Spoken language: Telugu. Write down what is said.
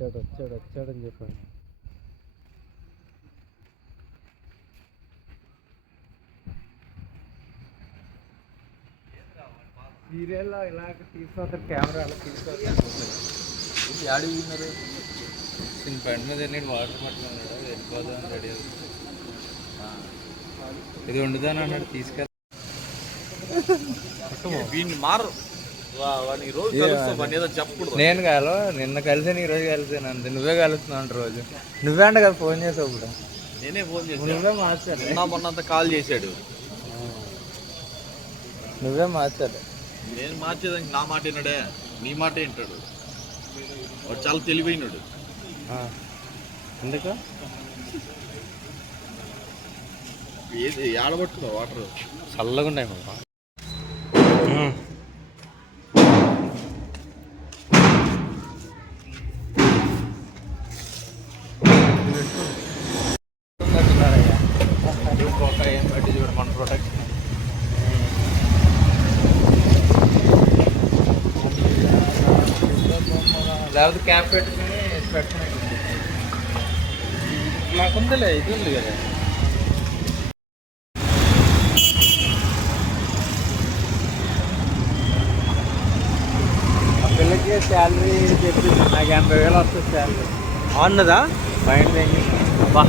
వచ్చాడని చెప్పాను. సీరియల్లో ఇలాగ తీసుకొస్తారు, కెమెరా అలా తీసుకొస్తారు. యాడి ఉన్నారు దీని బండి మీద నేను వాటర్ పట్టుకున్నాడు వెళ్ళిపోదాం రెడీ అవుతుంది. ఇది వండుదాను అన్నాడు తీసుకెళ్ళి మారు నేను కాదు నిన్న కలిసాను ఈరోజు కలిసాను అంతే. నువ్వే కలుస్తున్నావు రోజు. నువ్వే అంట కదా ఫోన్ చేసావు. ఇప్పుడు నేనే ఫోన్ చేసాను. నువ్వే మార్చాలి. మొన్నంత కాల్ చేశాడు. నువ్వే మార్చాలి. నేను మార్చేదానికి నా మాట విన్నాడే, నీ మాట వింటాడు. వాడు చాలా తెలివైనడు. ఎందుకు ఏది ఆడబట్టుకున్నావు వాటర్ చల్లగా ఉన్నాయి మాకు. మన ప్రొటెక్షన్ లేకపోతే క్యాప్ పెట్టుకుని మాకుందిలే. ఇది ఉంది కదా ఆ పిల్లకి శాలరీ చెప్పి నాకు 80,000 వస్తుంది శాలరీ. అన్నదా మైండ్ బా